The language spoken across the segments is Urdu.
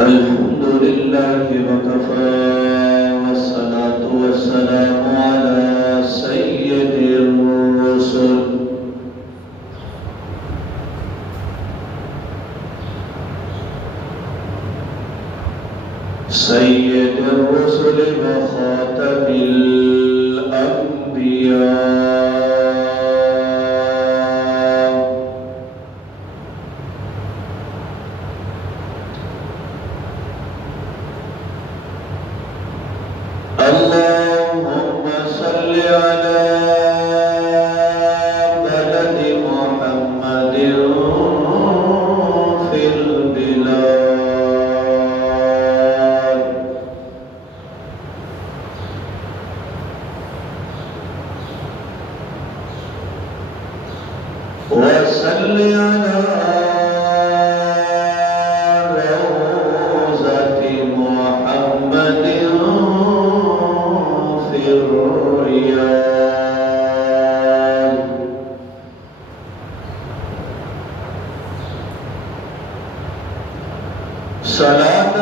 الحمد لله وكفى والصلاة والسلام على سيد الرسل وخاتم الأنبياء اللهم صل على بلد محمد في البلاد وصل على روضة محمد في الرياض صلاة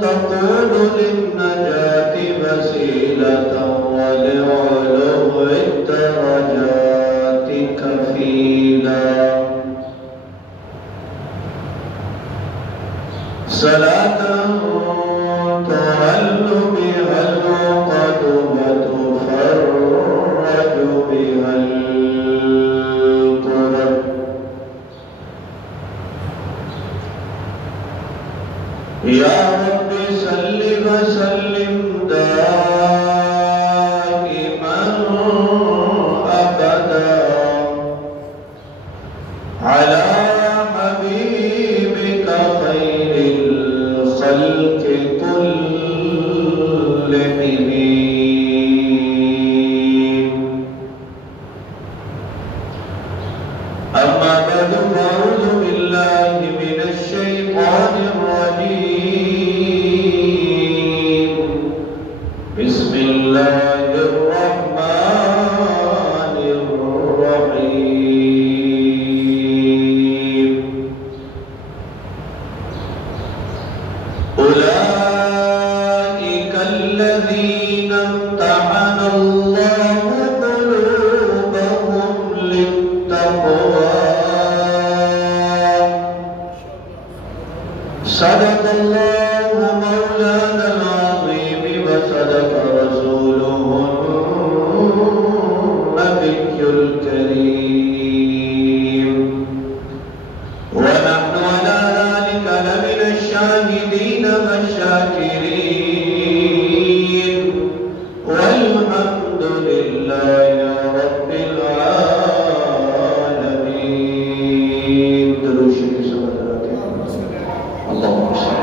تقود للنجاة وسيلة ولعلو الدرجات كفيلا صلاة تعل بها العقد وتفرج بها الكرب يا رب صل وسلم دائما أبدا على حبيبك خير الخلق كلهم أما بعد فأعوذ بالله من الشيطان الرجيم بسم الله الرحمن الرحيم أولئك الذين امتحن الله قلوبهم للتقوى صدق الله مولانا العظيم وصدق رسوله النبي الكريم ونحن على ذلك لمن الشاهدين والشاكرين والحمد لله رب العالمين درود شریف صلوات اللهم صل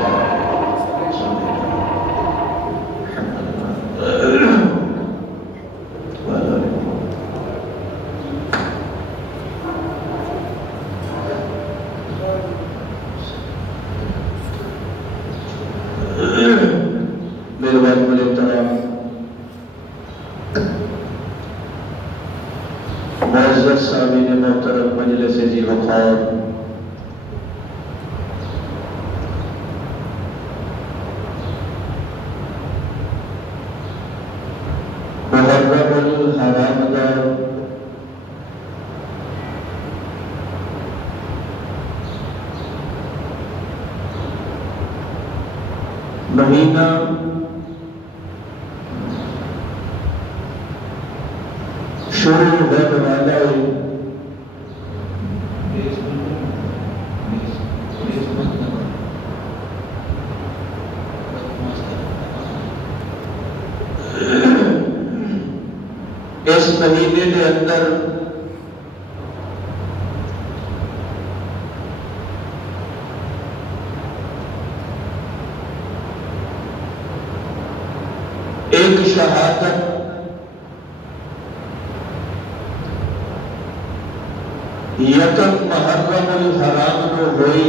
میرے بھائی بڑے احترام معزز سامعین محترم مجلس ذی وقار محرم الحرام دا مہینہ شروع ہونے والا ہے اس مہینے کے اندر ایک شہادت یکم محرم الحرام نو ہوئی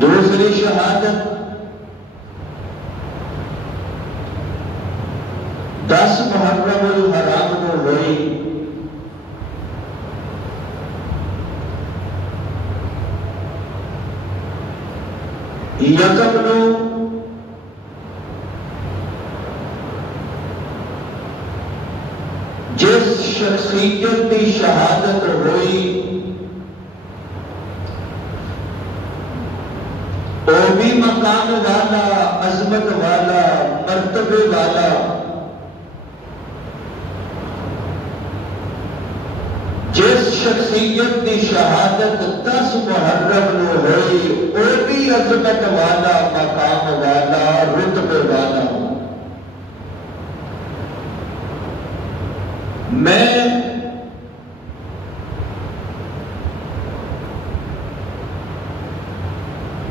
دوسری شہادت 10 محرم الحرام نو ہوئی یکم نو جس شخصیت کی شہادت ہوئی وہ بھی مقام والا، عظمت والا، مرتبے والا، جس شخصیت کی شہادت 10 محرم نو ہوئی وہ بھی عظمت والا، مقام والا، رتبے والا۔ میں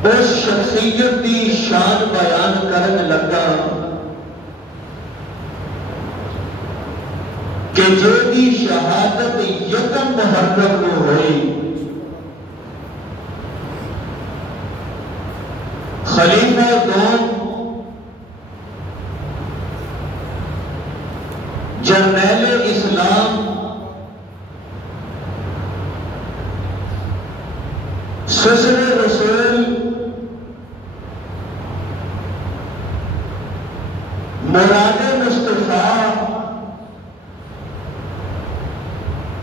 اس شخصیت کی شان بیان کرنے لگا کہ جو کی شہادت یکم محرم کو ہوئی، خلیفہ دوم جرنیل اسلام سسر رسول مراد مصطفیٰ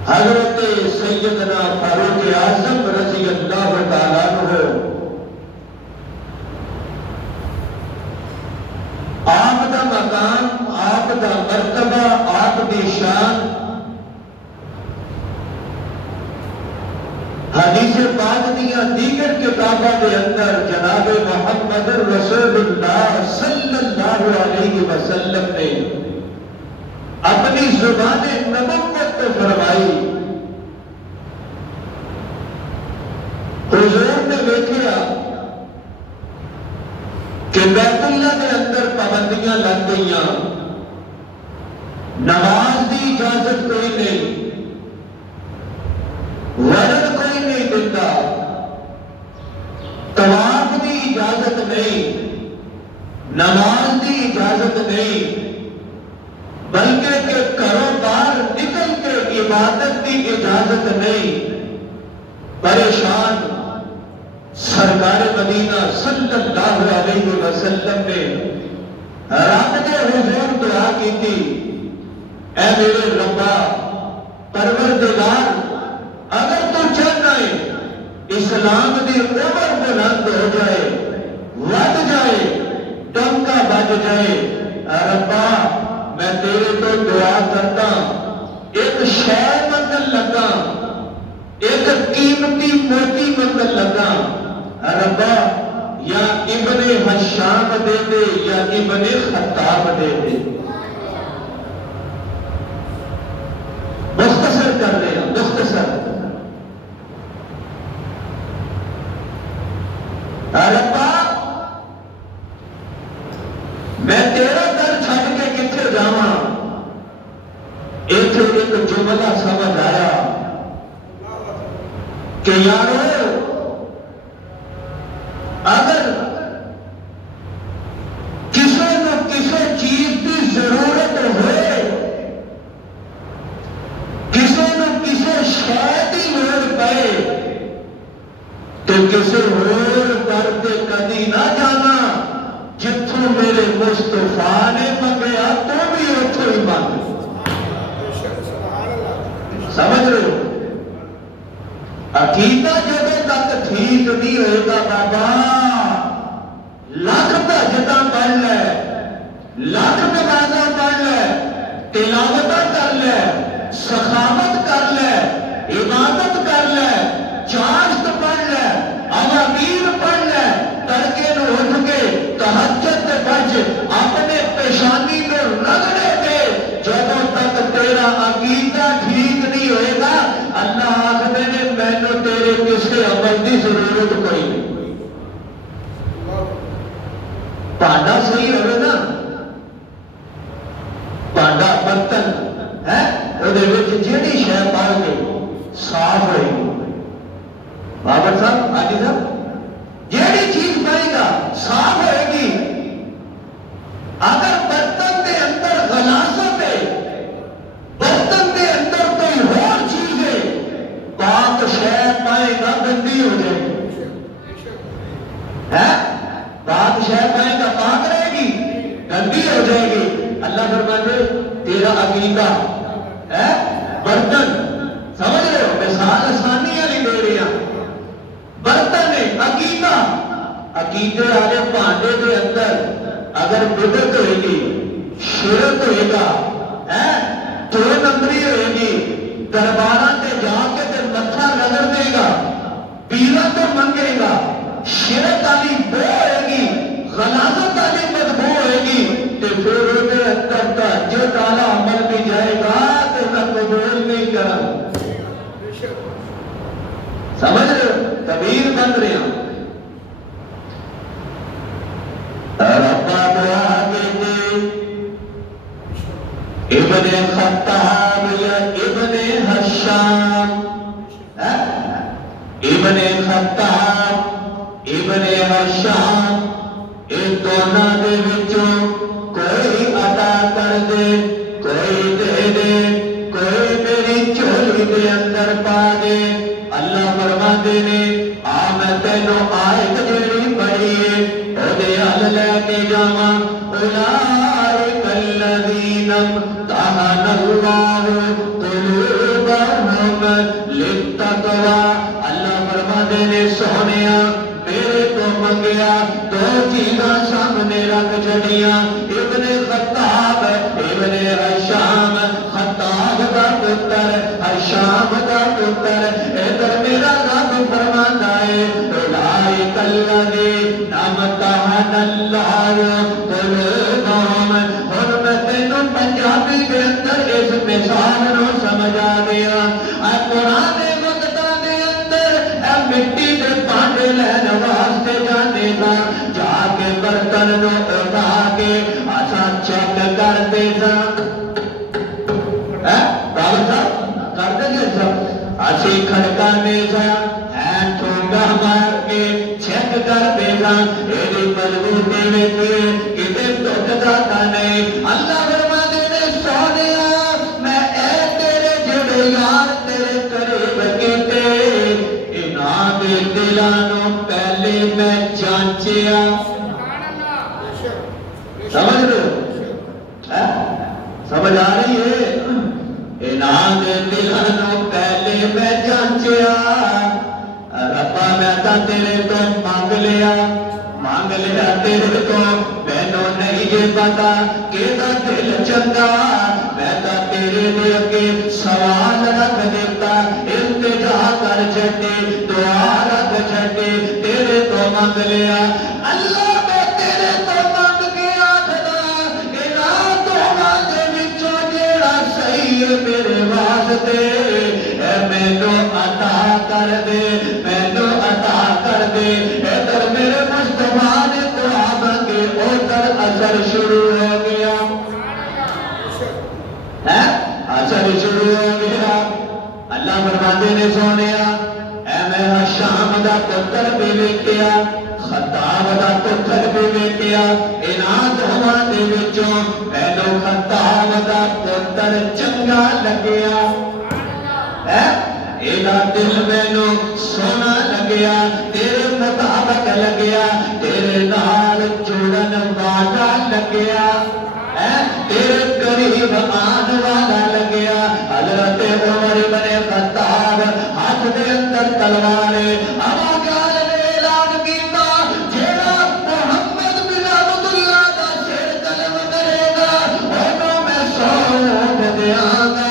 حضرت سیدنا فاروق اعظم رضی اللہ تعالیٰ عنہ آپ دا مقام، آپ دا مرتبہ، آپ دی شان حدیث پاک دیا دیگر کتابوں کے اندر جناب محمد رسول اللہ صلی اللہ علیہ وسلم نے اپنی زبان نبوت فرمائی۔ حضور نے دیکھا کہ بیت اللہ کے اندر پابندیاں لگ گئی، نماز کی اجازت کوئی نہیں، ورد کوئی نہیں دیتا، طواف کی اجازت نہیں، نماز کی اجازت نہیں، بلکہ کہ گھروں باہر نکل کے عبادت کی اجازت نہیں۔ پریشان سرکار مدینہ صلی اللہ علیہ وسلم نے رب کے حضور دعا کی تھی، اے میرے ربا پروردگار، اگر تو چاہتا ہے اسلام کی عمر بلند ہو جائے، ود جائے، ڈنکا بج جائے، ربا میں تیرے تو دعا کرتا، ایک شے منگن لگا، ایک قیمتی موتی منگن لگا، ربا یا ابن ہشام دے دے یا ابن خطاب دے دے۔ مختصر کر لیا، مختصر۔ ربا میں تیرا در چھڑ کے کتنے جاواں؟ ایک جملہ سمجھ آیا کہ یارو اگر کسی نو کسی چیز کی ضرورت ہوئے، کسی نو کسی شے کی لوڑ پائے، تو کسی اور در تے کدی نہ جانا، جتھوں میرے مصطفیٰ نے منگیا تو بھی اتھوں ہی مانگ۔ سمجھ رہے ہو؟ عقیدہ جب تک ٹھیک نہیں ہوئے گا بابا، لاکھ تہجداں پڑھ لے، لاکھ نمازاں پڑھ لے، تلاوتاں کر لے، سخاوت کر لے، عبادت کر لے، چاشت پڑھ لے، عوامیر پڑھ لے، تڑکے نو اٹھ کے تہجد بج اپنے پیشانی کو رگڑے دے، جب تک تیرا عقیدہ ٹھیک نہیں ہوئے گا، اللہ آخر نے میں نے تیرے کسی عمل کی ضرورت کوئی نہیں۔ پانڈا صحیح ہوئے نا، پانڈا برتن ہے وہ جیڑی شے پا کے صاف ہوئے گی، بابر صاحب حاجی صاحب جیڑی چیز پائے گا صاف ہوئے گی۔ اگر برتن کے اندر غلاظت ہے، برتن کے اندر کوئی اور چیز ہے، پاک شے پائے گا گندی ہو جائے گی۔ عقیدہ ہے برتن، سمجھ رہے ہو؟ مثال آسانیاں نہیں دے رہی ہیں، برتن ہے عقیدہ، عقیدے والے بھانڈے کے اندر اگر بدعت ہوئے گی، شرک ہوئے گا، دو نمبری ہوئے گی، درباراں تے جا کے تے متھا رگڑ دے گا، پیرا تو منگے گا، شرک والی بو ہوئے گی، غلاظت والی بدبو ہوئے گی، تے پھر اندر تہجد والا عمل بھی جائے گا تے میں قبول نہیں کرا۔ سمجھ رہے ہو؟ کبیر بن رہے ہیں۔ ربا دعا دیتے ابن خطاب یا ابن حشام، ابن خطاب ابن حشام، ایک دونوں دے وچوں کوئی عطا کر دے، کوئی دے دے، کوئی میری چولی دے اندر پا دے۔ اللہ فرماتے نے آ میں تینوں آیت جڑی پڑھی ہے او دے حل لے کے جاواں، اولئک الذین امتحن اللہ قلوبہم للتقوی۔ اللہ فرماتے نے سونیا میرے کو منگیا دو چیزاں سامنے رکھ چھڑیاں، ابن خطاب ابن حشام، خطاب دا پتر حشام دا پتر، ادھر میرا رب فرماتا ہے اولئک الذین امتحن اللہ قلوبہم۔ اور میں تینوں پنجابی کے اندر اس مثال نو سمجھا دیا، اے پرانے وقتاں دے اندر اے مٹی دے بھانڈے لین واسطے جانے دا، جا کے برتن نو اٹھا کے اساں چیک کرتے ساں، بابا صاحب کرتے گے سب، اسی کھڑکانے ساں، ٹھونگا مار کے چیک کرتے ساں، ایڈی مضبوطی وچ کتے ٹوٹدا تا نہیں۔ اللہ فرماتے نے سونیا میں اے تیرے جڑے یار تیرے قریب کیتے، انہاں دے دلاں نو پہلے میں جانچیا۔ سمجھ رہے ہو؟ سمجھ آ رہی ہے؟ انہاں دے دلاں نو پہلے میں جانچیا، ربا میں تا تیرے تو مانگ لیا تیرے تو، مینوں نہیں جے پتا کیدا دل چنگا، میں تا تیرے دے اگے سوال رکھ دیتا، التجا کر چھڈی، دعا رکھ چھڈی، تیرے تو مانگ لیا۔ اللہ میں تیرے تو مانگ کے آکھدا انہاں دعاں دے وچوں جیڑا صحیح ہے میرے واسطے اے مینوں عطا کر دے، مینوں عطا کر دے۔ ادھر میرے مصطفیٰ نے دعا مانگے، ادھر اثر شروع ہو گیا، اثر شروع ہو گیا۔ اللہ فرماتے نے سونیا اے میں حشام دا پتر بھی ویکھیا، خطاب دا پتر بھی ویکھیا، انہاں دونوں دے وچوں مینوں خطاب دا پتر چنگا لگیا، ایڈا دل مینوں سونا لگیا، تیرے مطابق لگیا، تیرے نال جڑن والا لگیا، تیرے قریب آن والا لگیا۔ حضرت عمر بن خطاب ہاتھ دے اندر تلوار ہے، ابو جہل نے اعلان کیتا جیڑا محمد بن عبداللہ دا سر قلم کرے گا انہوں میں 100 اونٹ دیاں گا۔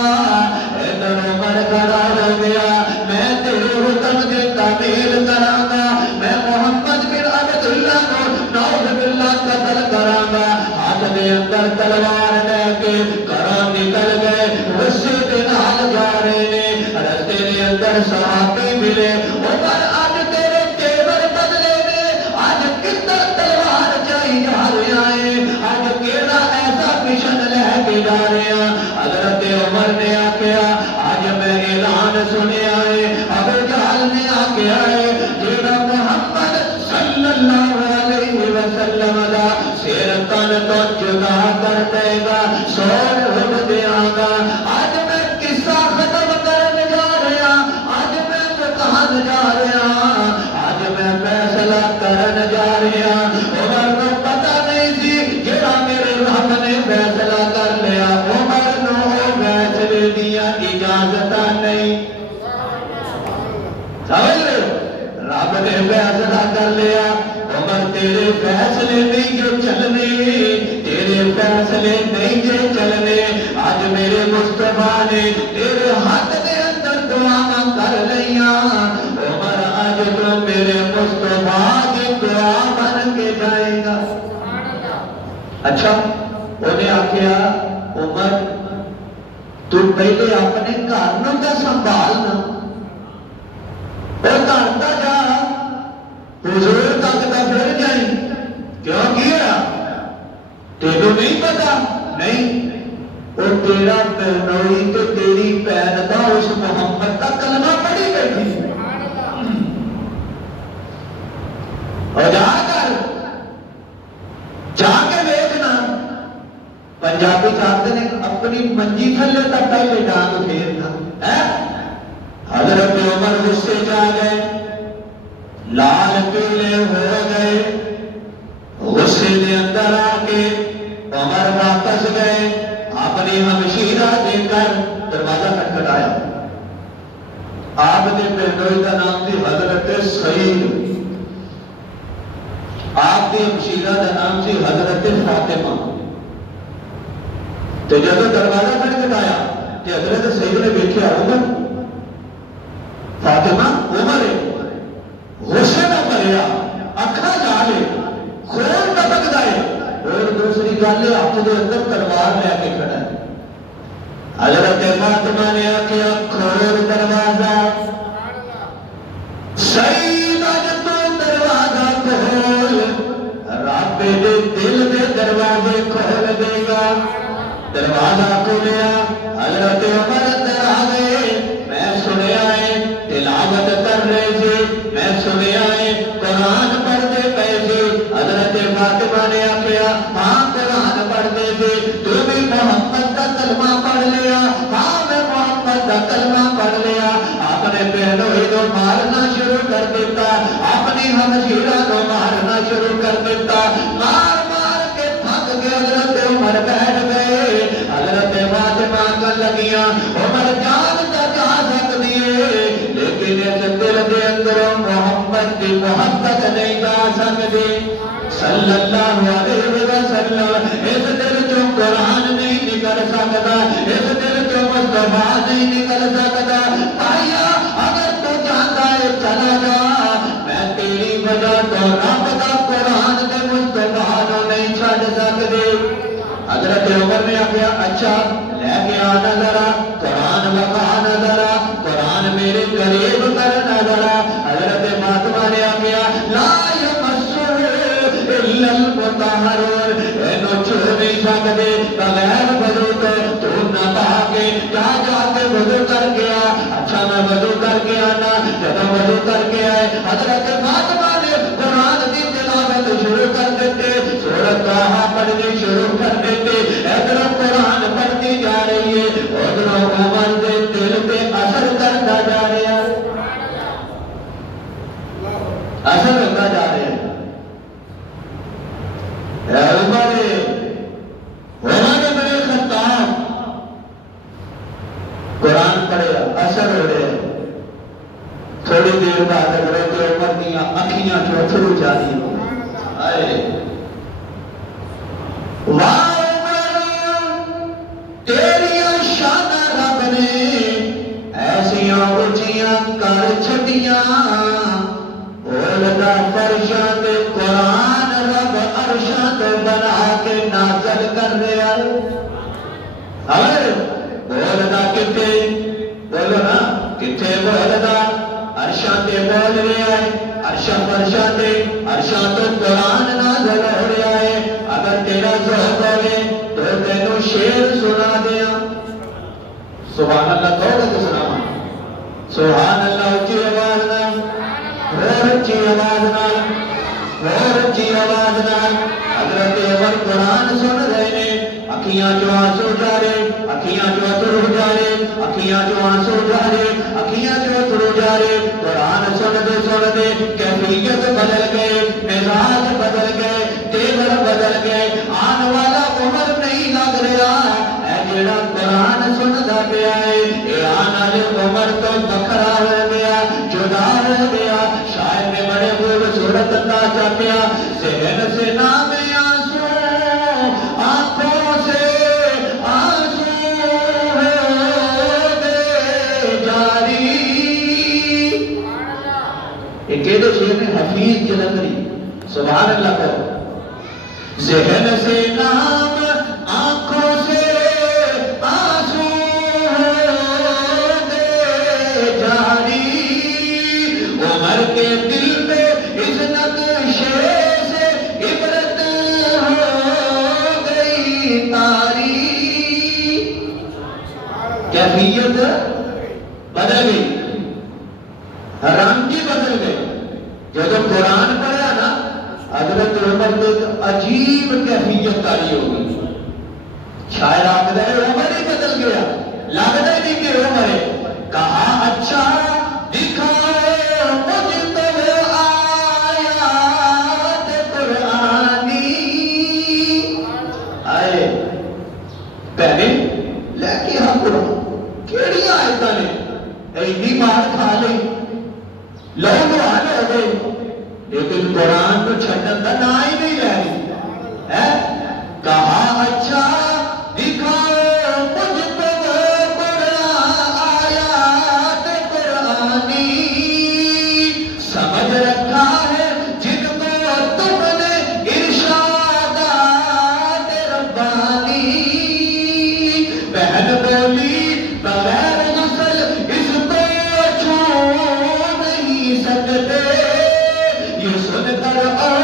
ادھر عمر کھڑا ہو گیا، میں تیرے حکم دی تعمیل کراں گا، میں محمد بن عبداللہ کو نعوذ باللہ قتل کراں گا۔ ہاتھ دے اندر تلوار لے کے گھروں نکل گئے، غصے دے نال جا رہے نے، رستے دے اندر صحابی ملے، عمر اج تیرے تیور بدلے نے، اج کدھر تلوار چاہی جا رہا ہے، اج کیڑا ایسا مشن لے کے جا رہے ہیں۔ حضرت عمر نے آکھیا اج میں اعلان سنیا ہے، ابو جہل نے آکھیا ہے جیڑا محمد صلی اللہ علیہ وسلم دا سر تن تو جدا کر دے گا 100 اونٹ دیاں گا۔ اج میں قصہ ختم کرن جا رہا، اج میں بتان جا مصطفیٰ نے تیرے حق دے اندر دعا کر لیا عمر آج تو میرے مصطفیٰ کی دعا بن کے جائے گا. اچھا انہیں آکھیا عمر تو پہلے اپنے گھر کا سنبھالنا اور گھر کا جا حضور تک کا پھر جائیں. کیوں کیا تینوں نہیں پتا؟ نہیں اور تیرا پہنوئی تو تیری پہن کا اس محمد کا کلمہ پڑھی بیٹھی اور جا کے دیکھنا. پنجابی چاہتے ہیں اپنی منجی تھلے تک پہلے ڈانگ پھیرنا. حضرت عمر غصے جا گئے لال پیلے ہو گئے. غصے دے اندر آ کے عمر واپس گئے اپنی ہمشیرہ دے کر دروازہ کھٹکھٹایا. آپ نے پہنوئی کا نام تھی حضرت سعید. آپ کی ہمشیرہ کا نام تھی حضرت فاطمہ. تو جب دروازہ کھٹکھٹایا کہ حضرت سعید نے دیکھا عمر فاطمہ عمر غصے نہ کریا اکھا جالے خون ٹپک جائے اور دوسری گل ہاتھ دے اندر تلوار لے کے کھڑا ہے. حضرت فاطمہ نے آکھیا کھول دروازہ. سعید اج تو دروازہ کھول رب دے دل دے دروازے کھول دے گا. دروازہ کھولیا حضرت عمر اندر آ گئے. میں سنیا ہے تلاوت کر رہے تھے میں سنیا ہے قرآن پڑھتے پے تھے. حضرت فاطمہ نے آکھیا ہاں قرآن پڑھتے تھے تو بھی محمد کا کلمہ پڑھ لیا؟ ہاں میں محمد کا کلمہ پڑھ لیا. آپ نے پہنوئی کو مارنا شروع کر دیتا اپنی ہمشیرہ کو مارنا شروع کر دیتا. مار مار کے تھک کے حضرت عمر بیٹھ گئے. حضرت فاطمہ کر لگیاں عمر جان تک آ سکتی ہے لیکن اس دل دے اندر محمد کی محبت نہیں جا سکتی صلی اللہ علیہ وسلم. اس دل چوں قرآن نہیں نکل سکتا اس دل چوں مصطفیٰ نہیں نکل سکتا. بھائیا اگر تو چاہتا ہے چلا جا میں تیری وجہ تو رب کا قرآن کے مصطفیٰ کو نہیں چھڑ سکتے. حضرت عمر نے آکھیا اچھا لے کے آنا ذرا قرآن بخانا ذرا قرآن میرے قریب کرنا ذرا. حضرت فاطمہ نے آکھیا لا یمسہ الا المطہرون. اینو چھو نہیں سکتے بغیر وضو تو نہ بہا کے جا کے وضو کر کے آ. اچھا میں وضو کر کے آنا. جب وضو کر کے آئے حضرت فاطمہ نے قرآن کی تلاوت شروع کر دیتے. سورۃ طٰہٰ پڑھنی شروع کر دیتے. ادھر قرآن پڑھتی جا رہی ہے ادھر عمر دے دل پہ اثر کرتا جا رہا ہے اثر ہوتا جا رہا ہے. اے عمر بن خطاب قرآن پڑھے اثر ہو رہے تھوڑی دیر بعد حضرت عمر دیا اکھیاں چوتھرو جا رہی آئے. واہ تیریاں شان رب نے ایسیاں اونچیاں کر چھٹیاں بولدا فرشاں تے قرآن رب عرشاں تے بنا کے نازل کر رہا ہے. بولدا کتے بولو نا کتے بولدا عرشاں تے بول رہا ہے. عرشاں فرشاں تے عرشاں تو قرآن نازل ہو رہا ہے. اگر تیرا ذوق ہوئے تو تینوں شعر سنا دیا. سبحان اللہ کہو گے تو سنا سبحان اللہ. اچھی آواز نہ اور اچھی آواز نہ اور اچھی آواز نہ. حضرت عمر قرآن سن رہے ہیں اکھیاں جو آنسو جا رہے اکھیاں جو اترو جا رہے اکھیاں جو آنسو جا رہے اکھیاں جو اترو جا رہے. قرآن سن دے کیفیت بدل گئے مزاج بدل گئے تیور بدل گئے. آن والا عمر نہیں لگ رہا اے جیڑا قرآن سندا پیا ہے اے آن والے عمر تو بکھرا ہو گیا جدا ہو گیا. شاید میں بڑے خوبصورت انداز پیا ذہن سے نام آنسو آنکھوں سے آنسو ہے شیر میں حفیظ جلندری سبحان اللہ کرو. ذہن سے نام آنکھوں سے آنسو دے جاری عمر کے دل پہ اس نقشے سے عبرت ہو گئی تاری. کیفیت بدل گئی, رنگ ہی بدل گئے. جب قرآن پڑھا نا حضرت عمر کو ایک عجیب کیفیت تاری ہوگی. شاید آپ نے عمر ہی بدل گیا, لگتا ہی نہیں کہ عمر ہے. کہا اچھا دکھاؤ مجھ تو آیات قرآنی آئے پہلے لے کے ہم قرآن کیڑی آیتاں نے ایڈی مار کھا لی لو لوہان ہو گئے, لیکن قرآن کو چھٹن کا نا ہی نہیں لے رہی. کہا اچھا دکھاؤ مجھ کو قرآن آیات قرآنی سمجھ رکھا ہے جن کو تم نے ارشادات ربانی. بہن بولی بغیر غسل اس کو چھو نہیں سکتے. یہ سن کر اور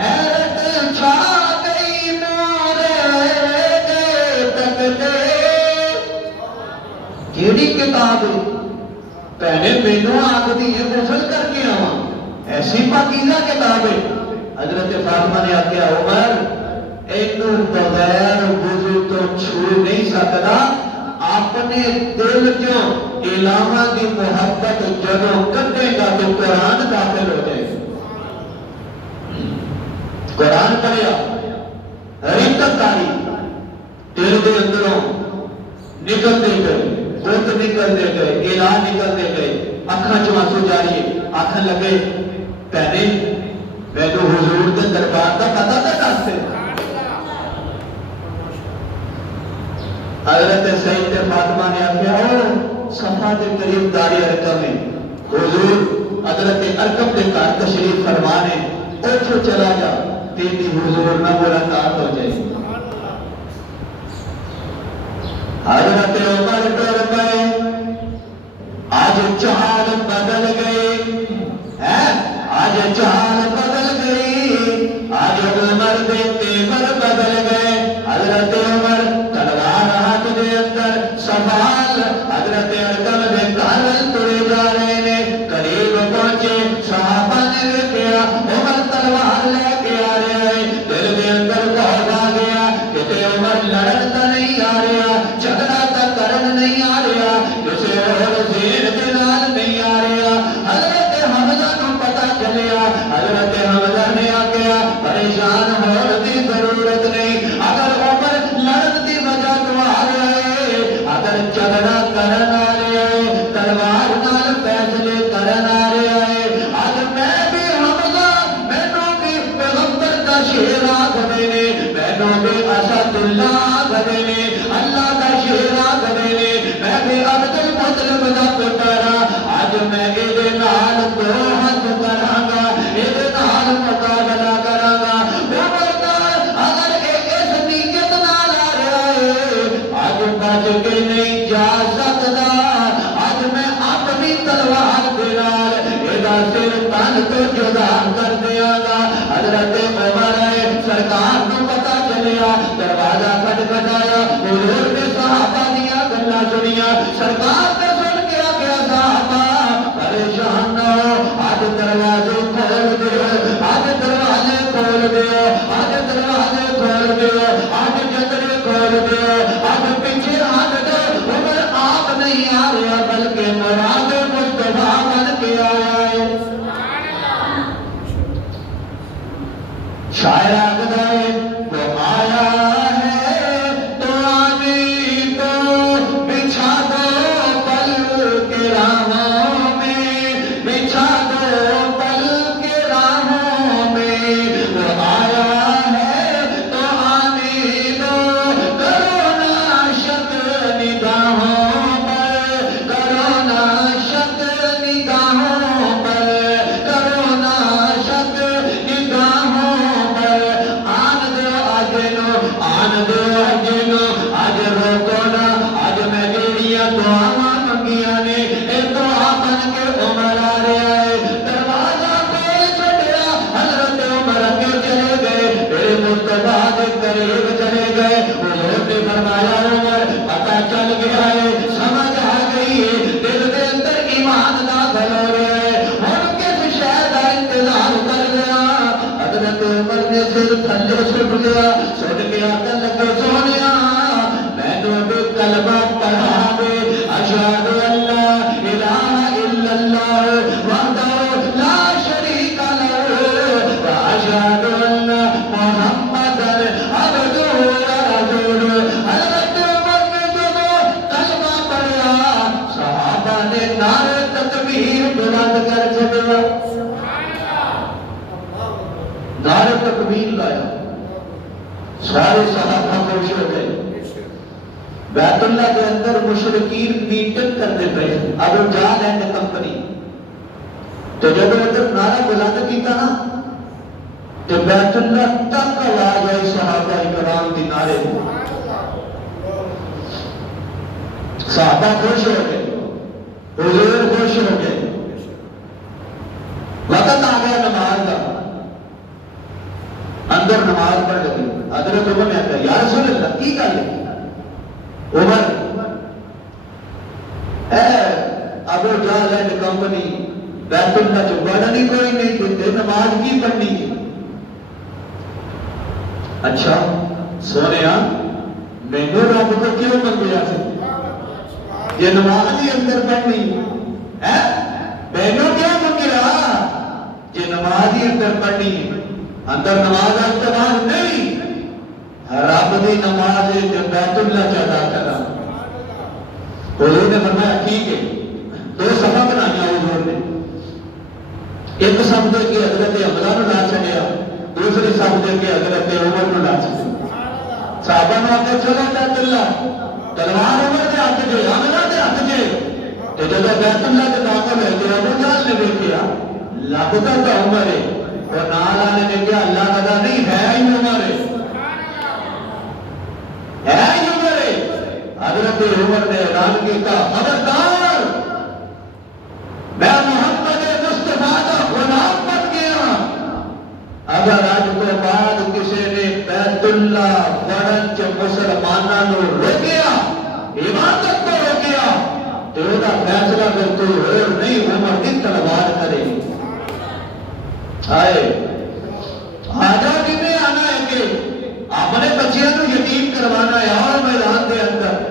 حیرت چھا گئی مورے تکتے. کیڑی کتاب پہلے مینوں آگتی ہے غسل کر کے آواں, ایسی پاکیزہ کتاب ہے. حضرت فاطمہ نے آکھیا عمر اینو بغیر وضو تو چھو نہیں سکتا. اپنے دل جو علامہ کی محبت جدوں کٹے گا تو قرآن داخل ہو جائے. قرآن پڑھیا حقیقت داری دل کے اندروں نکلتے گئے, بت نکلتے گئے, الہ نکلتے گئے, اکھاں چوں آنسو جاری آکھن لگے پہلے میں تو حضور کے دربار کا پتہ تھا کاستے. حضرت سید فاطمہ نے آکھیا او صفا دے قریب داری ارقم ہے, حضور حضرت ارقم کے گھر تشریف فرمانے اٹھو چلا جا تیری حضور میں ملاقات ہو جائے. حضرت عمر ڈر گئے, آج چال بدل گئی, آج چال بدل گئی, آج عمر کے تیور بدل گئے. حضرت عمر تلوار ہاتھ دے اندر سنبھال حضرت ارقم دے گھر ترے جا رہے نے. قریب پہنچے صحابہ نے دیکھا عمر تلوار لے کے آ رہے ہیں. دل کے اندر خوف آ گیا کہ عمر لڑن تو نہیں آ رہا, جھگڑا تو کرن نہیں آ رہا, کسی اور زیر کے نال نہیں آ رہا. حضرت حمزہ کو پتہ چلیا. حضرت حمزہ نے آکھیا پریشان ہونے کی ضرورت نہیں, اگر عمر لڑن کی وجہ تو آ رہا ہے, اگر جھگڑا کرن آ رہا ہے, تلوار نال فیصلے کرن آ رہا ہے, آج میں بھی حمزہ مینوں بھی پیغمبر کا شیر آکھدے نے, مینوں بھی اسد اللہ آکھدے نے, اللہ کا شیر آکھدے نے, میں بھی عبد المطلب دا پتر ہاں. آج میں ایدے نال دو ہاتھ کراں گا, ایدے نال مقابلہ کراں گا. اگر اس نیت نال آ رہا ہے آج بچ کے نہیں جا سکتا. آج میں اپنی تلوار دے نال ایدا سر تن تو جدا کر دیاں گا. حضرت عمر ہے سرکار کو پتہ چلیا, دروازہ کھٹکھٹایا, حضور نے صحابہ دیا گلاں سنیاں. سرکار نے سن کے آکھیا صحابہ پریشان نہ ہو, آج دروازے کھول دیو, آج دروازے کھول دیو, آج دروازے کھول دیو, آج جتنے کھول دیو, آج پیچھے ہٹ دو. عمر آپ نہیں آ رہا بلکہ مراد مصطفیٰ بن کے آیا ہے. شاعر آگدہ ہے وہ آیا ہے تو آنی تو بچھا دو دعاواں منگیاں نے اے دعا بن کے عمر آ رہا ہے دروازہ کھول چھڈیا حضرت عمر اگے چلے گئے میرے مصطفیٰ کے قریب چلے گئے حضور نے فرمایا عمر پتہ چل گیا ہے سمجھ آ گئی ہے دل دے اندر ایمان داخل ہو گیا ہے ہن کس شے دا انتظار کر گیا حضرت عمر نے سر تھلے سٹ گیا کہ لگے سونیا میں تو کلمہ پڑھا دے اشہد ان لا الہ الا اللہ وحدہ لا شریک لہ واشہد ان محمدا عبدہ ورسولہ حضرت عمر نے جو کلمہ پڑھا صحابہ نے نعرہ تکبیر بلند کر چھڑیا نعرہ تکبیر لایا سارے صحابہ خوش ہو گئے بیت اللہ کے اندر مشرکین میٹنگ کرتے پہ ابو جہل اینڈ کمپنی تو جب ادھر نعرہ بلند کیتا نا تو بیت اللہ تک آواز آئی صحابہ کرام کی نعرے صحابہ خوش ہو گئے حضور خوش ہو گئے وقت آ گیا نماز کا اندر نماز پڑھ لگی حضرت عمر نے کہا یا رسول اللہ کی گل ہے عمر اے ابو جہل اینڈ کمپنی بیت اللہ جو پڑھنی کوئی نہیں دیتے نماز کی پڑھنی ہے اچھا سونیا مینوں رب کو کیوں منگیا سی یہ نماز ہی اندر پڑھنی ہے مینوں کیوں منگیا یہ نماز ہی اندر پڑھنی ہے اندر نماز استعمال نہیں رب دی نماز جو بیت اللہ چاہتا کرا حضور نے فرمایا ٹھیک ہے دو صفحہ بنایا حضور نے ایک صف دے کے حضرت حمزہ نو لا چھڑیا دوسری صف دے کے حضرت عمر نو لا چھڑیا صحابہ نے آگے چلو بیت اللہ تلوار عمر دے ہاتھ جے حمزہ دے ہاتھ جے تو جب بیت اللہ کے داخل ہے تو ابو جہل نے دیکھا لبدا تو عمر ہے اور نالا نے دیکھا اللہ کا نہیں ہے ہی عمر ہے ہی عمر ہے حضرت عمر نے اعلان کیا خبردار میں محمد مصطفیٰ کا غلام بن گیا اگر آج تو بعد کسی نے بیت اللہ پڑھن چ مسلمانوں کو روکیا عبادت کو روکیا تو وہ فیصلہ پھر کوئی اور نہیں عمر کی تلوار کرے آئے آجا کتنے آنا ہے کہ اپنے بچیاں کو یتیم کروانا ہے اور میدان دے اندر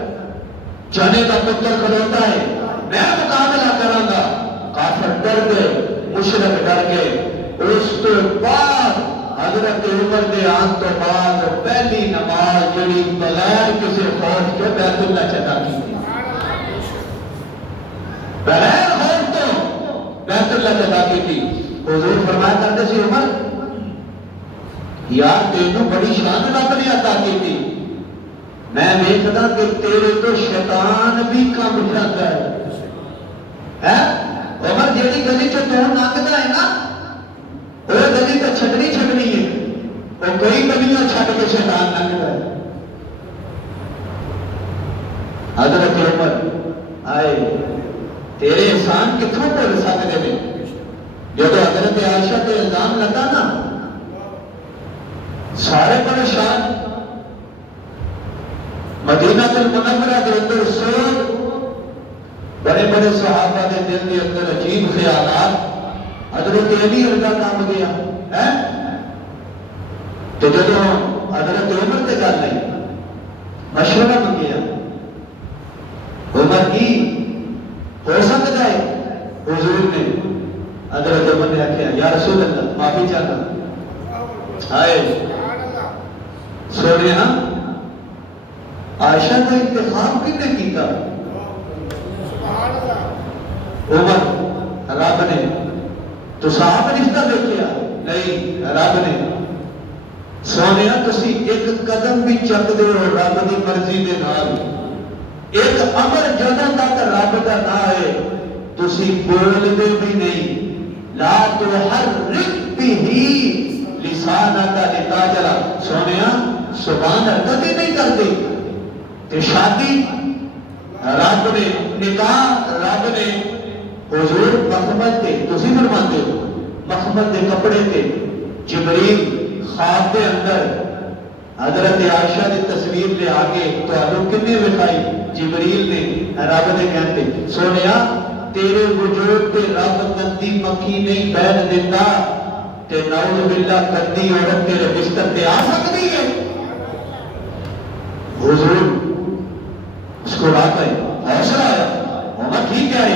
چنے کا پتر کھلوتا ہے میں مقابلہ کروں گا کافر ڈر گئے مشرک ڈر گئے اس کے بعد حضرت عمر دے آن تو بعد پہلی نماز جڑی بغیر کسی خوف کے بیت اللہ چدا کی تھی بغیر خوف تو بیت اللہ چدا کی تھی حضور فرمایا کرتے سی عمر یار تینوں بڑی شان رب نے عطا کی تھی میں دیکھتا کہ تیرے تو شیطان بھی کم جاتا ہے عمر جیڑی گلی چ تو لنگدا ہے نا وہ گلی تو چھڈنی ہے وہ کئی گلیاں چھڈ کے شیطان لنگدا ہے حضرت عمر آئے تیرے احسان کتھوں بھول سکتے ہیں جب حضرت عائشہ تے الزام لگا نا سارے پریشان مدینہ المنورہ کے اندر سوچ بڑے بڑے صحابہ کے دل کے اندر عجیب خیالات حضرت علی ارگا کام گیا ہے تو جب حضرت عمر تے گل نہیں مشورہ منگیا عمر کی ہو سکتا ہے حضور نے حضرت عمر نے آخیا یا رسول اللہ معافی چاہتا آئے سونے نا عائشہ کا انتخاب کس نے کیتا عمر رب نے تو صاحب رشتہ دیکھیا نہیں رب نے سونے تسی ایک قدم بھی چک دے ہو رب کی مرضی دے نال ایک امر جدوں تک رب دا نہ ہے تسی بول دے بھی نہیں لا تحرک به لسانک لتعجل سونیا زبان حرکت ہی نہیں کرتی تے شادی رب نے نکاح رب نے حضور مخمل کے تسی فرماتے ہو مخمل کے کپڑے کے جبریل خواب کے اندر حضرت عائشہ کی تصویر لے آگے تو آلو کنے بکھائی جبریل نے رب نے کہتے سونیا تیرے وجود پہ رب گندی مکھی نہیں بیٹھ دیتا تے نعوذ باللہ گندی عورت تیرے بستر پہ آ سکتی ہے حضور اس کو بات آئی حوصلہ آیا عمر ٹھیک ہے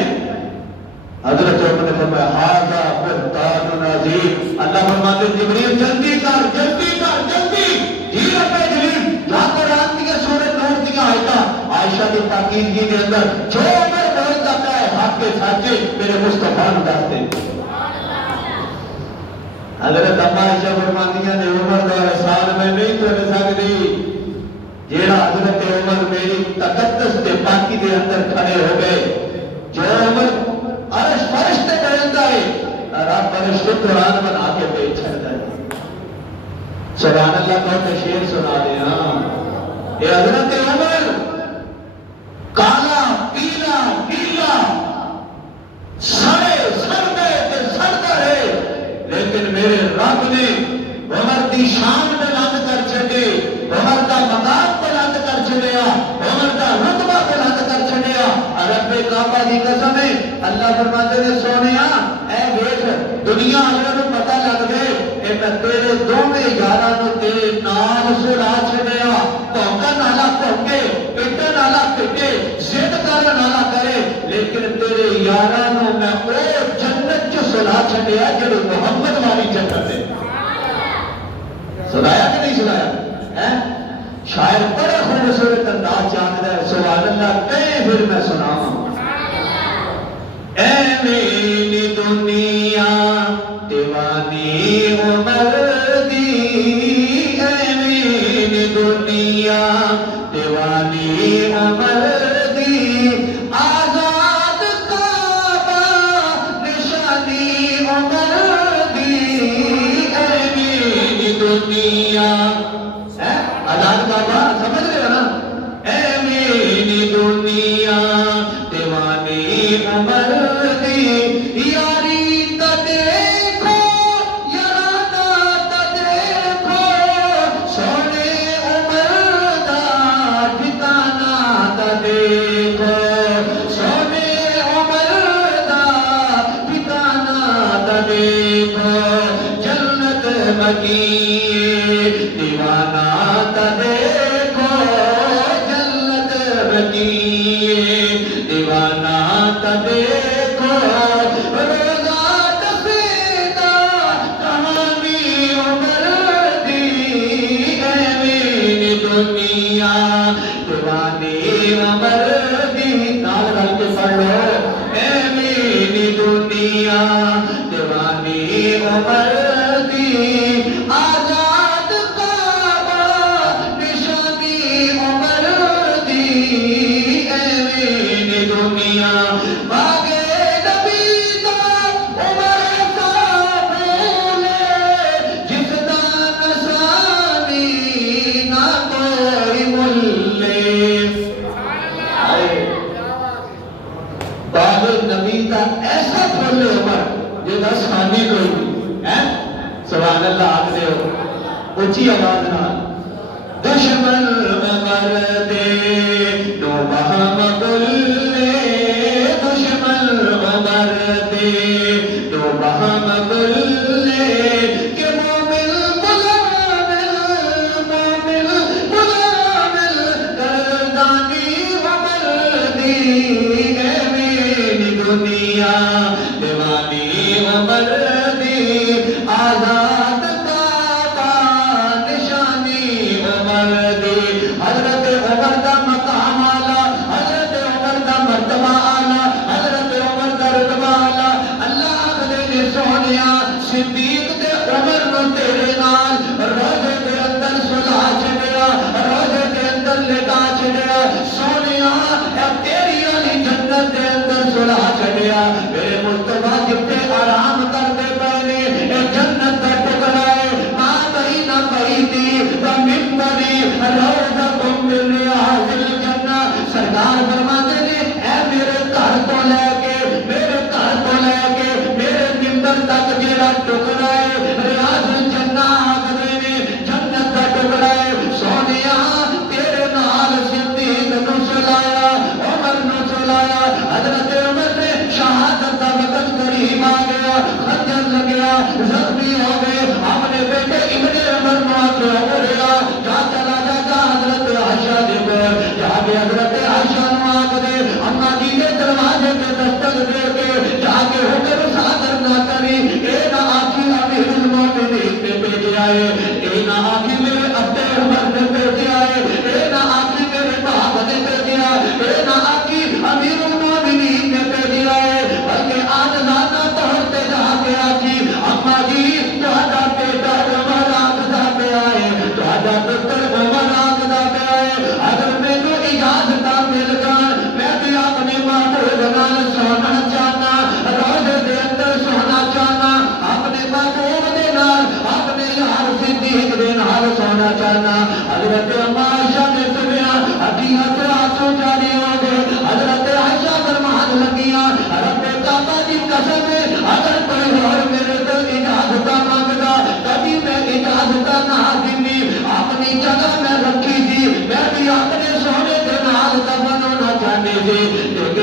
حضرت عمر نے فرمایا ھذا بہتان عظیم اللہ فرماتے جبریل جلدی کر جلدی کر جلدی جی رب جلیل جا قرآن کی سورۃ نور کی آیت عائشہ کی تاکید کے اندر جو عمر بول جاتا ہے حق کے ساتھ میرے مصطفیٰ نے دستے حضرت اما عائشہ فرماتی ہیں عمر کا احسان میں نہیں کر سکتی جیڑا حضرت عمر میری تقدس کے پاکی دے اندر کھڑے ہو گئے جو عمر عرش فرش تے بیٹھتا ہے رب فرش کو قرآن بنا کے بیچ چھڑتا ہے سبحان اللہ کا شعر سنا دے ہاں اے حضرت عمر کالا پیلا نیلا سڑے سڑتے تے سڑتا ہے لیکن میرے رب نے عمر کی شان بلند کر چھڑے عمر کا مقام بلند کر چھڑیا عمر کا رتبہ بلند کر چھڑیا رب کعبہ دی قسم ہے اللہ فرماتے ہیں سونیا اے دیکھ دنیا والوں کو پتہ لگ گئے کہ میں تیرے دونوں یاراں نوں تیرے نال سلا چھڑیا بھوکا نالا بھوکے پیٹا نالا پیٹے ضد کرن والا کرے لیکن تیرے یاراں نوں میں او جنت چ سلا چھڑیا جڑے محمد والی جنت ہے سنایا کہ نہیں سنایا شاعر بڑا خوبصورت انداز جانتا ہے سبحان اللہ کہیں پھر میں سناواں اے میری دنیا دیوانی عمر دی اے میری دنیا دیوانی عمر دی آزاد کعبہ نشانی عمر دی اے میری دنیا آزاد کعبہ سمجھ رہے نا اے میری دنیا دیوانی عمر دی یاری تا دیکھو یارانا تا دیکھو سونے عمر دا ٹھکانا تا دیکھو سونے عمر دا ٹھکانا تا دیکھو جنت مکی دیوانہ تا دیکھو جنت مکی دیوانہ تا دیکھو روزہ تفیدہ کہانی عمر دی اے میری دنیا دیوانی عمر دی نال رل کے پڑھ لو اے میری دنیا دیوانی عمر دی آزاد کعبہ نشانی عمر دی اے میری دنیا باغے نبی دا عمر کا پھولے جس دا نشانی نہ کوئی ملے باغ نبی دا ایسا پھولے عمر جس دا نشانی کوئی نہیں سبحان اللہ آگ دے ہو اچھی آواز نال دشمن عمر دے نو بہم بلے دشمن عمر دے نو بہم بلے کہ مومن ملامل گردانی عمر دی اے میری دنیا دیوانی عمر دی آزاد کعبہ نشانی عمر دی حضرت عمر دا مقام آلہ حضرت عمر دا مرتبہ آلہ حضرت عمر دا رتبہ آلہ اللہ نے سونیا صدیق دے عمر نو تیرے نال روزے دے اندر سلا چھڑیا روزے دے اندر لٹا چھڑیا سونیا اے تیری علی جنت دے اندر سلا چھڑیا میرے مصطفیٰ جتے آرام کرتے پہلے اے جنت کا ٹکڑا ہے ماں بہی نہ بہی تھی ومن بری روزہ من ریاض الجنہ سرکار فرماتے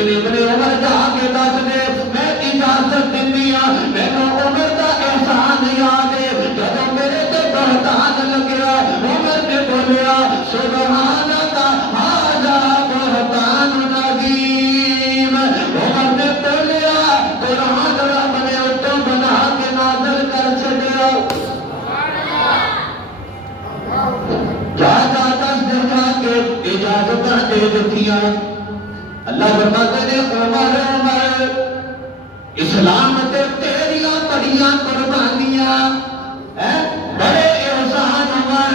لیکن ابن عمر جا کے دس دے میں اجازت دنیا میں عمر کا احسان یاد ہے جب میرے تے بہتان لگیا عمر نے بولیا سبحان اللہ ھذا بہتان عظیم عمر نے بولیا قرآن رب نے اتوں بنا کے نازل کر چھڑیا اجازت دے دیتیاں اللہ فرماتے ہیں عمر عمر اسلام تے تیریاں بڑیاں قربانیاں بڑے احسان عمر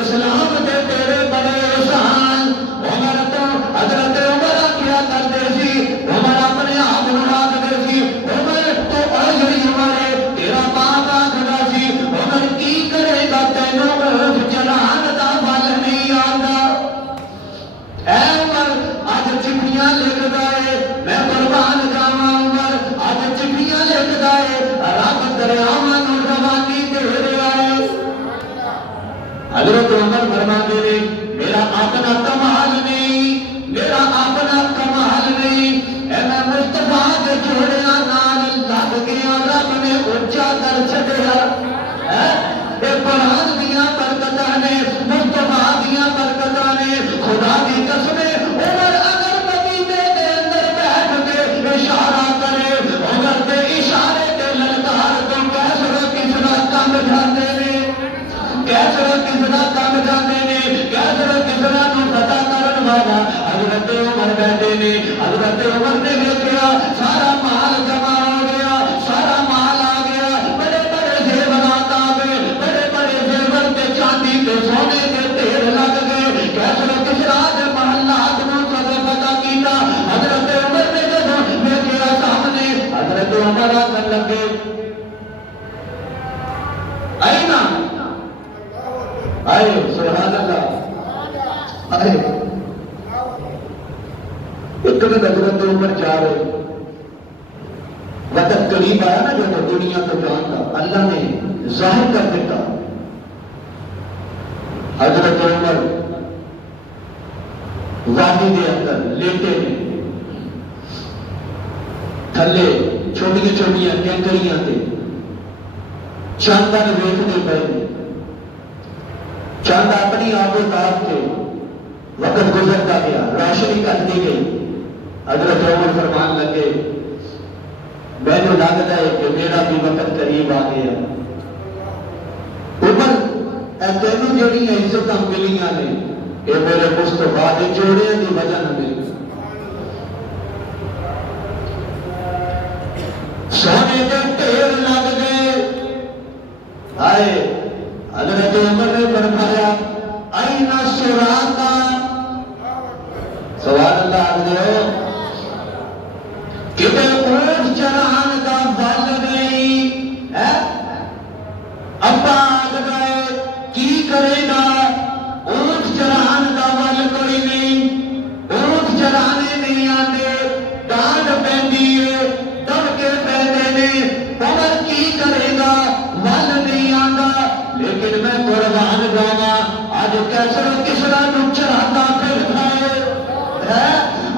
اسلام تے تیرے بڑے احسان عمر تو حضرت عمر کیا کرتے سی عمر اپنے آپ آخر سی عمر تو اجڑی عمر تیرا باپ آخر سی عمر کی کرے گا تینوں اونٹ چلان دا بل نہیں آتا اے عمر آج چٹھیاں لکھ دائے میں قربان جاواں عمر آج چٹھیاں لکھ دائے رب دریاواں نوں روانی دے رہا ہے حضرت عمر فرماتے نے میرا اپنا کمال نہیں میرا اپنا کمال نہیں اے میں مصطفیٰ دے جوڑیاں نال لگ گیا رب نے اونچا کر چھڈیا اے قرآن دیاں برکتاں نے مصطفیٰ دیاں برکتاں نے خدا دی قسم عمر اگر مدینے دے اندر بیٹھ کے اشارہ کرے عمر دے اشارے تے للکار تو کیسرا کسرا کم جاندے نے کیسرا کسرا کم جاندے نے کیسرا کسرا نو پتہ کرن والا حضرت عمر بیٹھے نے حضرت عمر نے ویکھیا سارا مال جمع ہو گیا سارا مال آ گیا بڑے بڑے زیورات آ گئے بڑے بڑے زیور تے چاندی تے سونے کے ڈھیر لگ گئے کیسرا کسرا دے محلات نو پتہ کیتا حضرت عمر نے جدوں ویکھیا سامنے حضرت عمر آکھن لگے اینا آئے سبحان اللہ آئے ایک دن حضرت عمر جا رہے وقت قریب آیا نا جو دنیا کو جانتا اللہ نے ظاہر کر دیتا حضرت عمر وادی کے اندر لیٹے ہیں تھلے چھوٹی چھوٹیاں کینکریاں تے چاندہ نے ویکھتے پئے چاند اپنی آب و تاب سے وقت گزرتا گیا روشنی کٹتی گئی حضرت عمر فرمان لگے میں جو لگتا ہے کہ میرا بھی وقت قریب آ گیا عمر تینوں جڑیاں عزتاں ملیاں نے یہ میرے مصطفیٰ دے جوڑے دی وجہ نہ ملی سونے کے ڈھیر لگ گئے آئے حضرت عمر نے فرمایا این سراقا سبحان اللہ آگے کہ بے اونٹ چران کا بل نہیں ابا آگ گئے کی کرے گا اونٹ چران کا بل کوئی نہیں اونٹ چرانے نہیں آتے ڈانٹ پہنی ہے دب کے پہنے نے عمر کی کرے گا بل نہیں آتا لیکن میں قربان جاواں آج کیسرا کسرا نو چراتا پھرتا ہے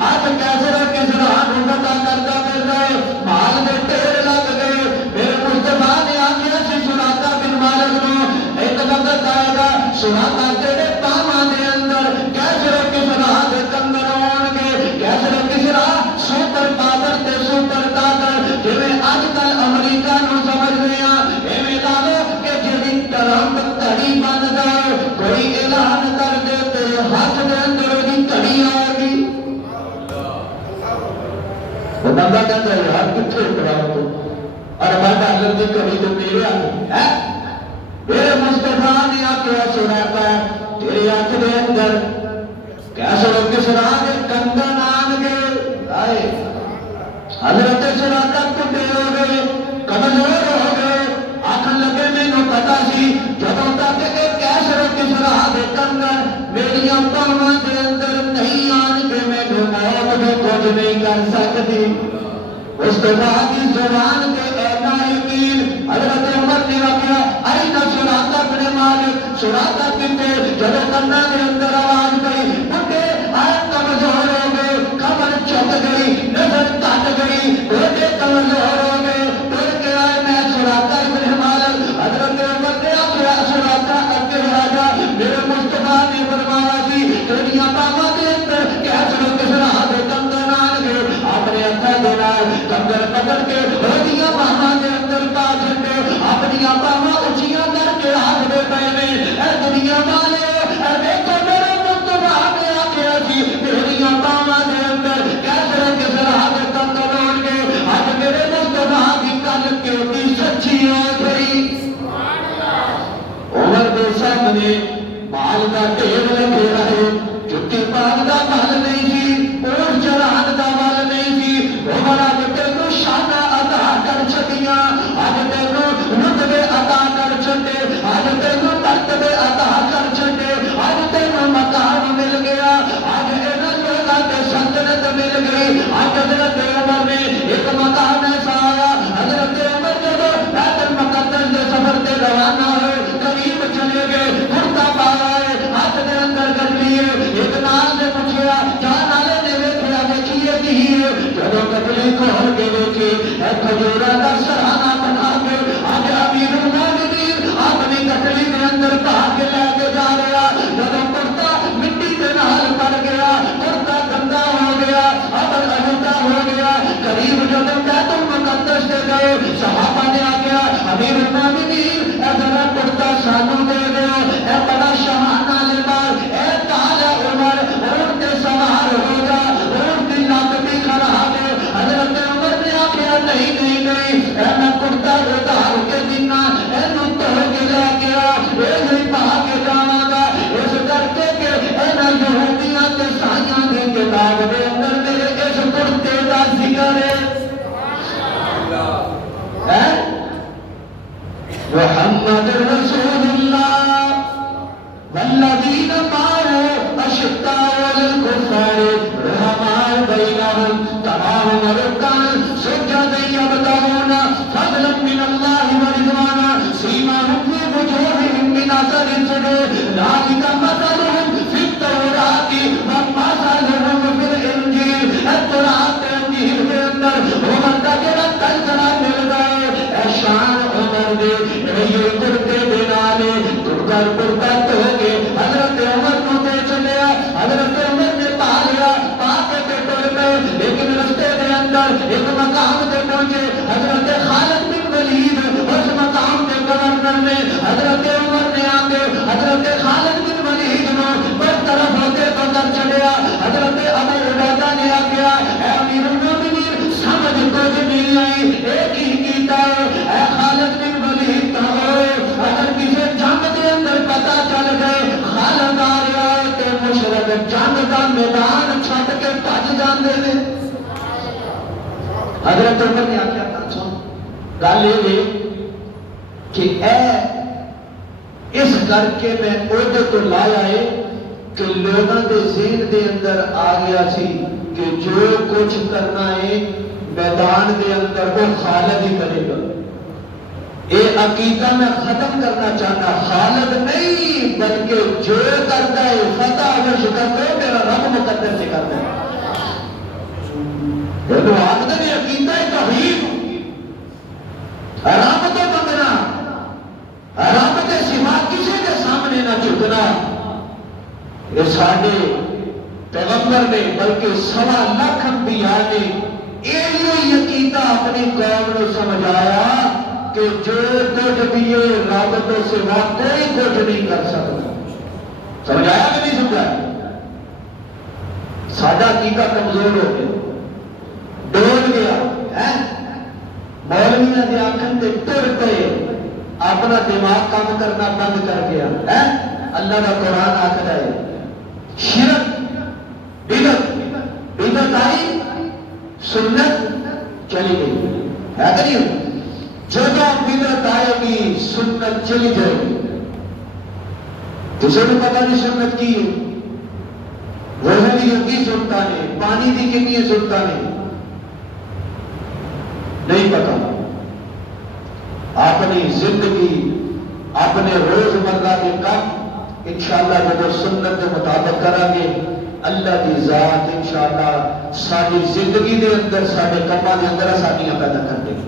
آج کیسرا کسرا نو پتا کرتا پھرتا ہے مال دے ڈھیر لگ گئے میرے مصطفیٰ نے آخیا سی سراقہ بن مالک نو ایک وقت آئے گا سراقہ تیرے پاواں دے اندر کیسرا کسرا دے کندر ہون گے کیسرا کسرا سپر پاور تے سپر طاقت جویں اج کل امریکہ نو سمجھ رہے ہیں ایویں لا لو کہ جڑی ٹرمپ گھڑی بن جائے کوئی اعلان کر دے تیرے ہاتھ دے اندر دی گھڑی آئے گی وہ بندہ کہتا ہے یار کتنے ٹرمپ اور میں دی گھڑی تو میرے آ میرے مصطفیٰ نے آخیا سراقہ تیرے ہاتھ دے اندر کیسرا کسرا دے کندن آن گے آئے حضرت سراقہ ٹوٹے ہو گئے کمزور ہو گئے آخر لگے مینوں پتا سی جدوں تک ایک کیسرا کسرا دے کندن میری پاواں دے اندر نہیں آن گے میں موت بھی کچھ نہیں کر سکتی اس کے بعد کی زبان کے اینا یقین حضرت عمر نے آخیا اینا سراقہ بن مالک سراقہ کتے جدوں کنا دے اندر آواز گئی بڈھے آئے کمزور ہو گئے خبر چک گئی نظر کٹ گئی گوڈے کمزور ہو گئے ٹر کے آئے میں سراقہ ابن مالک حضرت عمر نے آخیا سراقہ اگے آ جا میرے مصطفیٰ نے فرمایا سی تیریاں باواں دے اندر کیسر کس راہ دے کنگن آن گے اپنے ہتھاں دے نال کنگن پکڑ کے اودیاں باواں دے اندر پا چھڈے اپنی باواں اچھیاں کر کے آکھدے پئے نے اے دنیا والے اے دیکھو میرے مصطفیٰ نے آخیا سی تیریاں باواں دے اندر کیسر کس راہ دے کنگن آن گے اج میرے مصطفیٰ دی گل کیویں سچی ہو گئی عمر دے سامنے مال دا ڈھیر لگے رہے جتی پاک دا مال نہیں سی اونٹ چران دا مال نہیں سی عمر اج تینوں شانہ عطا کر چھڈیاں اج تینوں رتبے عطا کر چھڈے اج تینوں مرتبے عطا کر چھڈے اج تینوں مقام مل گیا اج انہاں لوکاں تے سلطنت مل گئی اج حضرت عمر نے ایک مقام ایسا آیا حضرت عمر جب بیت المقدس دے سفر تے روانہ ہوئے قریب چلے گئے کرتا پایا ہے ہاتھ دے اندر کر لیے ایک نال نے پوچھا جان والے نے ویکھیا دیکھیے کی ہے جدوں کپڑے کھول کے دیکھے ایک کھجورا دا سرہانہ بنا کے آج امیر المومنین اپنی کٹڑی دے اندر پا کے لے کے جا رہا جدوں کرتا مٹی دے نال پڑ گیا کرتا گندا ہو گیا اب الٹا ہو گیا قریب جدوں بیت المقدس دے گئے صحابہ نے آخیا امیر المومنین اے ذرا کرتا سانو دے دیو اے بڑا شہانہ لباس اے تاج عمر اونٹ تے سوار ہو جا اونٹ دی لت بھی کھڑا دے حضرت عمر نے آخیا نہیں نہیں نہیں اے میں کرتا اتار کے دینا اینوں دھو کے لے گیا اے نہیں پا کے جاواں گا اس کر کے کہ انہاں یہودیاں تے عیسائیاں دی کتاب دے اندر میرے اس کرتے دا ذکر ہے محمد رسول اللہ والذین معه اشداء علی الکفار رحماء بینہم تراہم رکعا سجدا یبتغون فضلا من اللہ ورضوانا سیماہم فی وجوہہم من اثر السجود ذالک مثلہم فی التوراۃ ومثلہم فی الانجیل تورات انجیل کے اندر عمر کا جڑا تذکرہ مل گئے اے شان عمر دے یہ کرتے دے نالے ترکر پرکت ہو گئے حضرت عمر کو دے چلیا حضرت عمر نے پا لیا پا کے ٹر گئے لیکن رستے دے اندر ایک مقام تے پہنچے حضرت خالد بن ولید اس مقام کے گورنر نے حضرت عمر نے آ کے حضرت خالد بن ولید نو برطرف ہوتے پکڑ چلیا حضرت ابو عبیدہ نے آ گیا اے امیر المومنین سمجھ کچھ نہیں آئی ایک ہی کیتا ہے اے خالد بن ولید تو اگر کسی جنگ دے اندر پتا چل گئے خالد آ رہا ہے تے مشرک جنگ دا میدان چھڈ کے بھج جاندے نے حضرت عمر نے آخیا تا سن گل یہ کہ اے اس کر کے میں عہدے تو لایا ہے کہ لوگوں کے ذہن دے اندر آ گیا سی کہ جو کچھ کرنا ہے میدان دے اندر وہ خالد ہی کرے گا یہ عقیدہ میں ختم کرنا چاہتا خالد نہیں بلکہ جو کرتا ہے فتح و شکر کو میرا رب مقدر سے کرتا ہے یہ تو آخر نے عقیدہ توحید رب تو منگنا رب کے سوا کسی کے سامنے نہ جھکنا یہ سارے پیغمبر نے بلکہ 1.25 لاکھ انبیاء نے یہ عقیدہ اپنی قوم کو سمجھایا کہ جو کچھ بھی یہ رب تو سوا کوئی کچھ نہیں کر سکتا سمجھایا کہ نہیں سمجھایا سادہ عقیدہ کمزور ہو گیا ڈول گیا مولویاں دے آنکھن تے ٹر گئے اپنا دماغ کام کرنا بند کر گیا اللہ کا قرآن آخر ہے شرک بدعت آئی سنت چلی گئی ہے کہ نہیں جب بدعت آئے گی سنت چلی جائے گی کسی کو پتہ نہیں سنت کی روزے کی سنتا نے پانی دی کنی سنتا نے نہیں پتا اپنی زندگی اپنے روزمرہ کے کام انشاءاللہ جب سنت کے مطابق کریں گے اللہ کی ذات انشاءاللہ ساری زندگی دے اندر سارے کماں دے اندر آسانیاں پیدا کر دے گی۔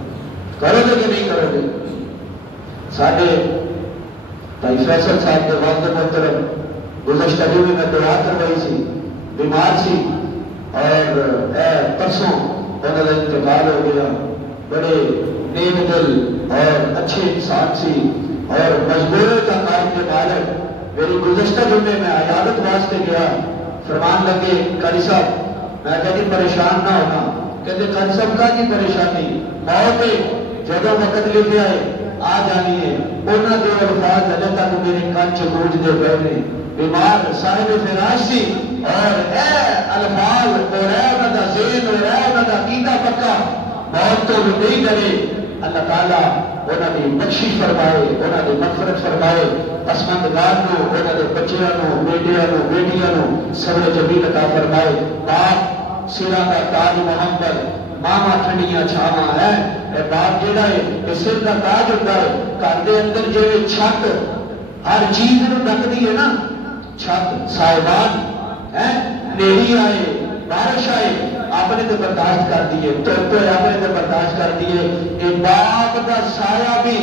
کرو گے کہ نہیں کرو گے؟ سارے بھائی فیصل صاحب کے والد محترم گزشتہ جمعے میں دعا کروائی سی، بیمار سی اور پرسوں انہوں کا انتقال ہو گیا۔ بڑے نیک دل اور اچھے انسان سی اور مجبوری کا قائم کے مالک۔ میری گزشتہ جمعے میں عیادت واسطے گیا، فرمان لگے قاری صاحب میں کہتی پریشان نہ ہونا، کہتے قاری صاحب کا جی پریشانی موت ہے جدو وقت لے کے آئے آ جانی ہے۔ انہوں نے الفاظ ہلے تک میرے کان چ گونجتے پے نے، بیمار صاحب فراش سی اور اے الفاظ اور اے انہوں کا ذہن اور اے انہوں کا عقیدہ پکا موت تو نہیں ڈرے۔ اللہ تعالیٰ انہوں نے بخشش فرمائے، انہوں نے مغفرت فرمائے، پسماندگار نو، انہوں نے بچیاں نو، بیٹیاں نو، بیٹیاں نو صبر جمیل عطا فرمائے۔ باپ سرا کا تاج محمد، ماما ٹھنڈیاں چھاواں ہے۔ اے باپ جیڑا ہے یہ سر کا تاج ہوتا ہے، گھر دے اندر جے چھت ہر چیز نو ڈکدی ہے نا، چھت سائبان ہے، نیڑی آئے بارش آئے آپ نے تو برداشت کر دیے، تو آپ نے تو برداشت کر دیے۔ اے باپ کا سایہ بھی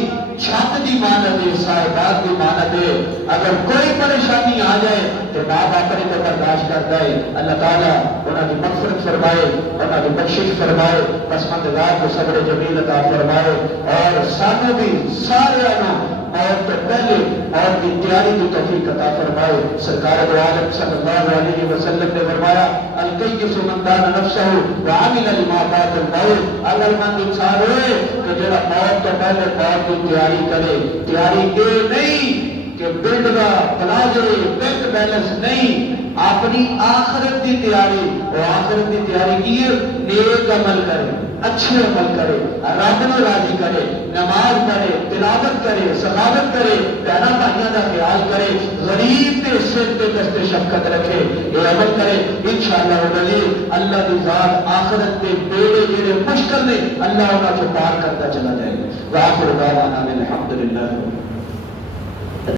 چھت دی مانت ہے، سائبان دی مانت ہے۔ اگر کوئی پریشانی آ جائے تو باپ آپ نے تو برداشت کرتا ہے۔ اللہ تعالیٰ انہوں نے مغفرت فرمائے، انہوں نے بخشش فرمائے، پسماندگار کو صبر جمیل عطا فرمائے اور سانوں بھی سارے موت تو پہلے موت کی تیاری کی توفیق عطا فرمائے۔ سرکار دو عالم صلی اللہ علیہ وسلم نے فرمایا الکیس من دان نفسہ وعمل لما بعد الموت، اگر من انسان ہوئے کہ جڑا موت تو پہلے موت کی تیاری کرے۔ تیاری یہ نہیں کہ بلڈ کا پلازے بینک بیلنس نہیں، اپنی آخرت کی تیاری، اور آخرت کی تیاری کی نیک عمل کرے، اچھے عمل کرے، رب کو راضی کرے، نماز پڑھے، تلاوت کرے، سخاوت کرے، بہناں بھائیاں کا خیال کرے، غریب کے سر پہ دست شفقت رکھے، یہ عمل کرے۔ انشاءاللہ العزیز اللہ کی ذات آخرت کے بیڑے جڑے مشکل نے اللہ انہاں کو پار کرتا چلا جائے گا۔ وآخر دعوانا الحمدللہ۔